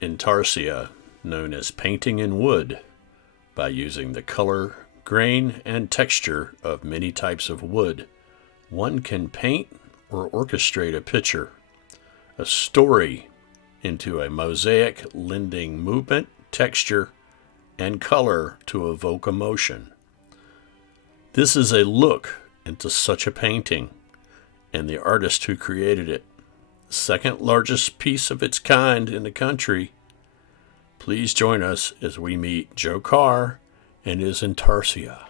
Intarsia, known as painting in wood, by using the color, grain, and texture of many types of wood. One can paint or orchestrate a picture, a story, into a mosaic lending movement, texture, and color to evoke emotion. This is a look into such a painting and the artist who created it. The second largest piece of its kind in the country. Please join us as we meet Joe Carr and his Intarsia.